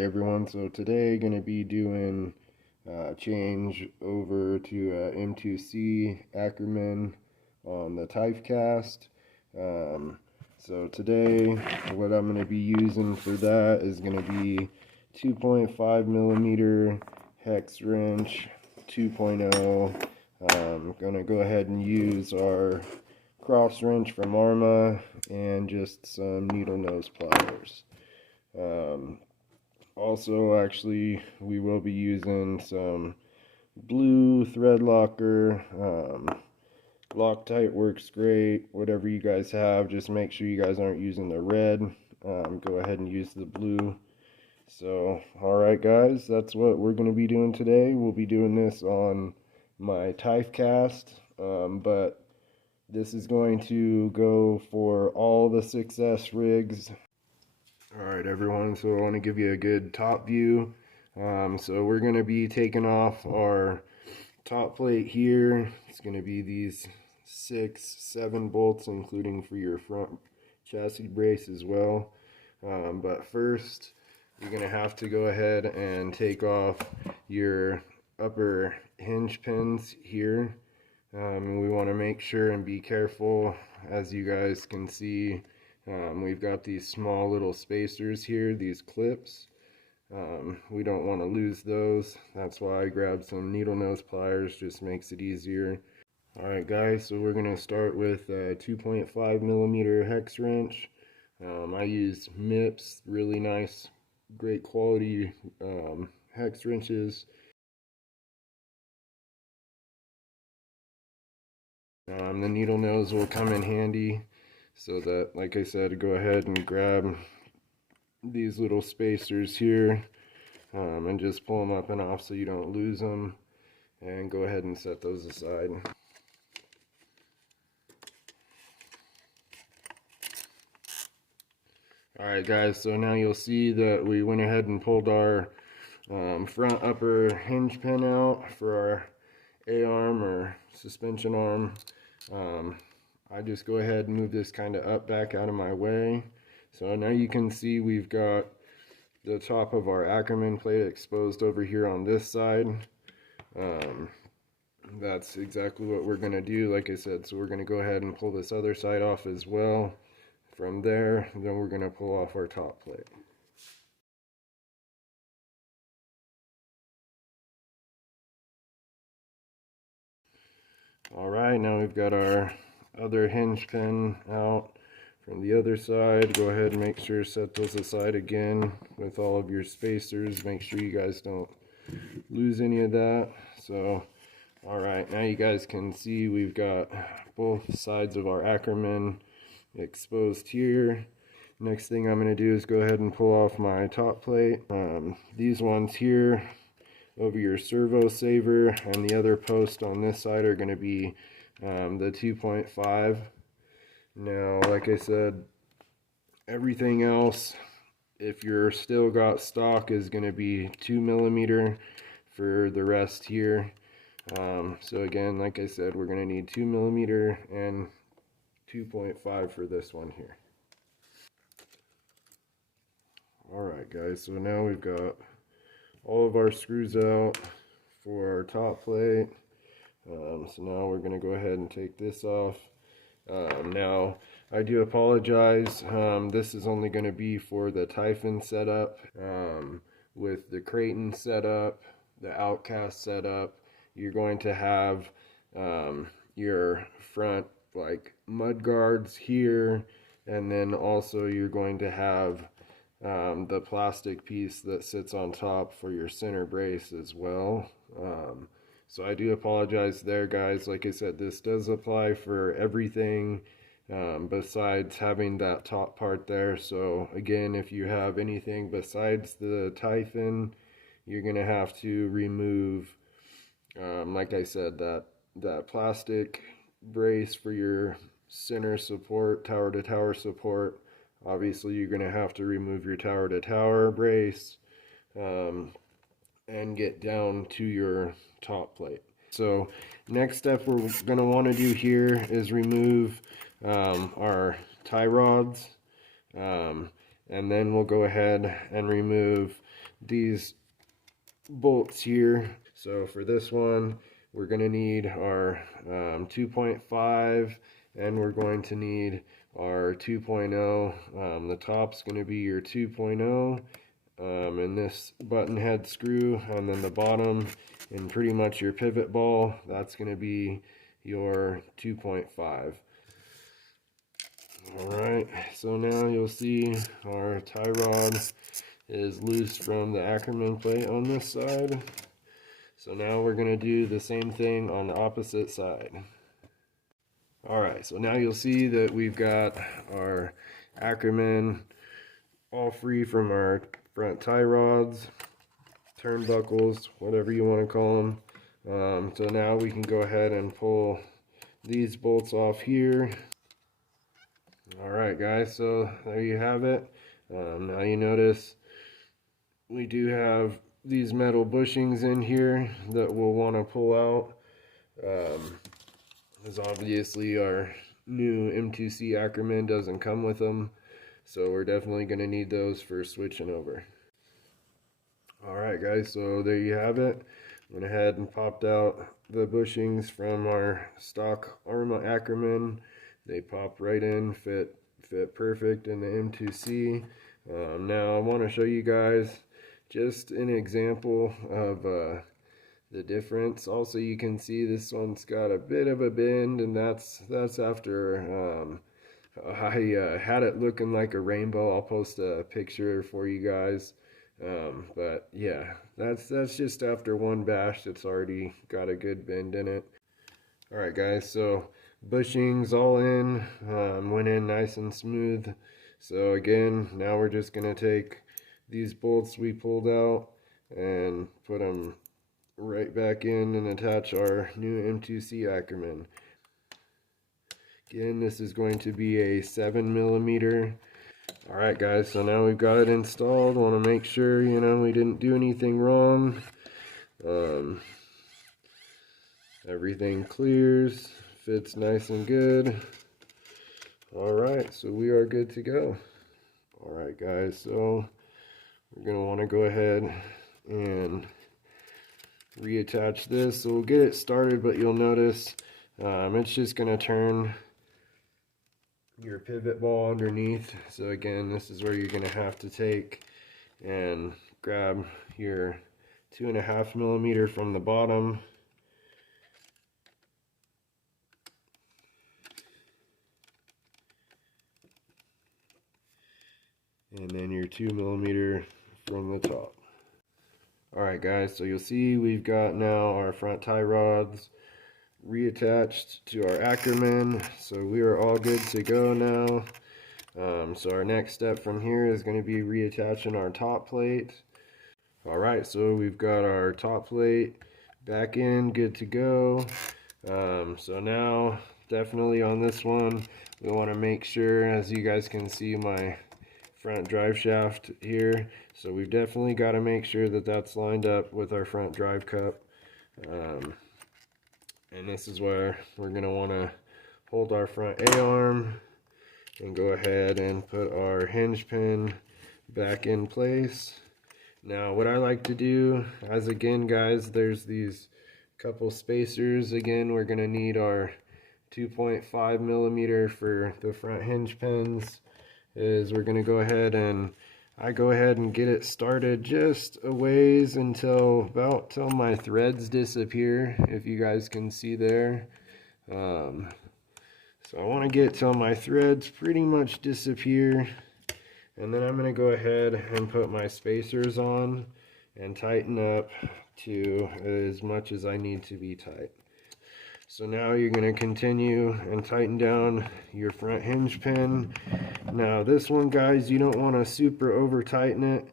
Alright everyone, so today going to be doing change over to M2C Ackerman on the TyphCast. So today what I'm going to be using for that is going to be 2.5 millimeter hex wrench 2.0. I'm going to go ahead and use our cross wrench from Arrma and just some needle nose pliers. Also, actually, we will be using some blue thread locker. Loctite works great. Whatever you guys have, just make sure you guys aren't using the red. Go ahead and use the blue. So, alright guys, that's what we're going to be doing today. We'll be doing this on my TyphCast, but this is going to go for all the 6S rigs. Alright everyone, so I want to give you a good top view. So we're going to be taking off our top plate here. It's going to be these 7 bolts, including for your front chassis brace as well. But first, you're going to have to go ahead and take off your upper hinge pins here. We want to make sure and be careful. As you guys can see, we've got these small little spacers here, these clips. We don't want to lose those. That's why I grabbed some needle nose pliers, just makes it easier. Alright guys, so we're going to start with a 2.5 millimeter hex wrench. I use MIPS, really nice, great quality hex wrenches. The needle nose will come in handy, so that, like I said, go ahead and grab these little spacers here and just pull them up and off so you don't lose them, and go ahead and set those aside. Alright guys, so now you'll see that we went ahead and pulled our front upper hinge pin out for our A-arm or suspension arm. I just go ahead and move this kind of up back out of my way. So now you can see we've got the top of our Ackerman plate exposed over here on this side. That's exactly what we're going to do, like I said. So we're going to go ahead and pull this other side off as well. From there, then we're going to pull off our top plate. Alright, now we've got our other hinge pin out from the other side. Go ahead and make sure set those aside again with all of your spacers. Make sure you guys don't lose any of that. So, alright, now you guys can see we've got both sides of our Ackerman exposed here. Next thing I'm going to do is go ahead and pull off my top plate. These ones here over your servo saver, and the other post on this side are going to be the 2.5. Now, like I said, everything else, if you're still got stock, is going to be 2 millimeter for the rest here. So again, like I said, we're going to need 2 millimeter and 2.5 for this one here. Alright guys, so now we've got all of our screws out for our top plate. So now we're going to go ahead and take this off. Now, I do apologize, this is only going to be for the Typhon setup. With the Creighton setup, the Outcast setup, you're going to have your front like mud guards here, and then also you're going to have the plastic piece that sits on top for your center brace as well. So I do apologize there guys. Like I said, this does apply for everything besides having that top part there. So again, if you have anything besides the Typhon, you're gonna have to remove like I said, that plastic brace for your center support, tower to tower support. Obviously you're going to have to remove your tower to tower brace and get down to your top plate. So next step we're going to want to do here is remove our tie rods, and then we'll go ahead and remove these bolts here. So for this one, we're going to need our 2.5, and we're going to need our 2.0. The top's going to be your 2.0, and this button head screw, and then the bottom and pretty much your pivot ball, that's going to be your 2.5. Alright, so now you'll see our tie rod is loose from the Ackerman plate on this side. So now we're going to do the same thing on the opposite side. Alright, so now you'll see that we've got our Ackerman all free from our front tie rods, turnbuckles, whatever you want to call them. So now we can go ahead and pull these bolts off here. Alright guys, so there you have it. Now you notice we do have these metal bushings in here that we'll want to pull out. Because obviously our new M2C Ackerman doesn't come with them, so we're definitely going to need those for switching over. Alright guys, so there you have it. Went ahead and popped out the bushings from our stock Arrma Ackerman. They pop right in, fit perfect in the M2C. Now I want to show you guys just an example of the difference. Also, you can see this one's got a bit of a bend, and that's after I had it looking like a rainbow. I'll post a picture for you guys. But yeah, that's just after one bash. It's already got a good bend in it. Alright guys, so bushings all in, went in nice and smooth. So again, now we're just going to take these bolts we pulled out and put them right back in and attach our new M2C Ackerman. Again, this is going to be a 7mm. Alright guys, so now we've got it installed. Want to make sure, you know, we didn't do anything wrong. Everything clears, fits nice and good. Alright, so we are good to go. Alright guys, so we're going to want to go ahead and reattach this. So we'll get it started, but you'll notice it's just going to turn your pivot ball underneath. So again, this is where you're going to have to take and grab your 2.5mm from the bottom. And then your 2mm from the top. Alright guys, so you'll see we've got now our front tie rods reattached to our Ackerman, so we are all good to go now. So our next step from here is going to be reattaching our top plate. Alright, so we've got our top plate back in, good to go. So now definitely on this one we want to make sure, as you guys can see, my front drive shaft here, so we've definitely got to make sure that that's lined up with our front drive cup. And this is where we're going to want to hold our front A-arm and go ahead and put our hinge pin back in place. Now what I like to do, as again guys, there's these couple spacers. Again, we're going to need our 2.5mm for the front hinge pins. Is we're going to go ahead and I go ahead and get it started just a ways until my threads disappear, if you guys can see there. So I want to get till my threads pretty much disappear, and then I'm going to go ahead and put my spacers on and tighten up to as much as I need to be tight. So now you're going to continue and tighten down your front hinge pin. Now this one guys, you don't want to super over tighten it.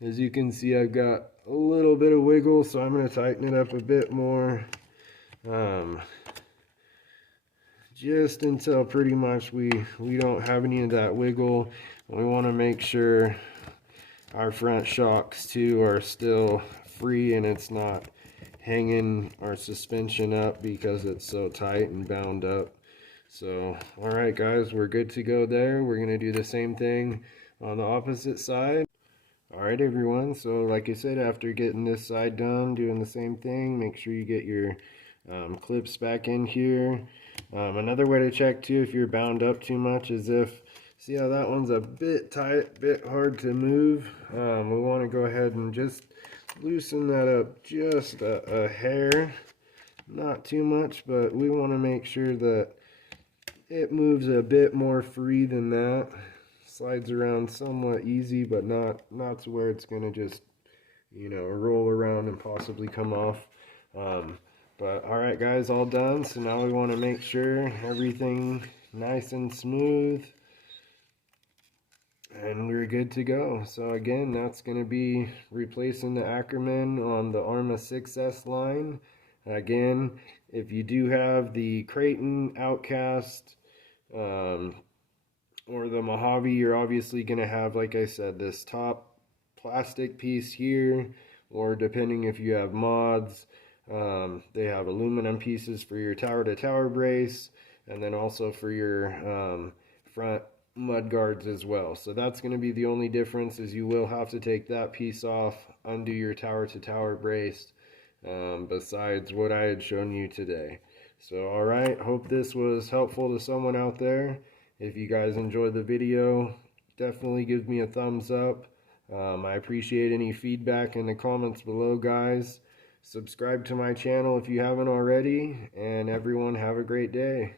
As you can see, I've got a little bit of wiggle, so I'm going to tighten it up a bit more. Just until pretty much we don't have any of that wiggle. We want to make sure our front shocks too are still free and it's not hanging our suspension up because it's so tight and bound up. So alright guys, we're good to go there. We're going to do the same thing on the opposite side. Alright everyone, so like I said, after getting this side done, doing the same thing, make sure you get your clips back in here. Another way to check too if you're bound up too much is if, see how that one's a bit tight, bit hard to move. We want to go ahead and just loosen that up just a hair. Not too much, but we want to make sure that it moves a bit more free than that. Slides around somewhat easy, but not to where it's gonna just, you know, roll around and possibly come off. But all right, guys, all done. So now we want to make sure everything nice and smooth, and we're good to go. So again, that's going to be replacing the Ackerman on the Arrma 6S line. Again, if you do have the Creighton Outcast or the Mojave, you're obviously going to have, like I said, this top plastic piece here, or depending if you have mods, they have aluminum pieces for your tower-to-tower brace, and then also for your front mud guards as well. So that's going to be the only difference, is you will have to take that piece off, undo your tower-to-tower brace, besides what I had shown you today. So alright, hope this was helpful to someone out there. If you guys enjoyed the video, definitely give me a thumbs up. I appreciate any feedback in the comments below, guys. Subscribe to my channel if you haven't already, and everyone have a great day.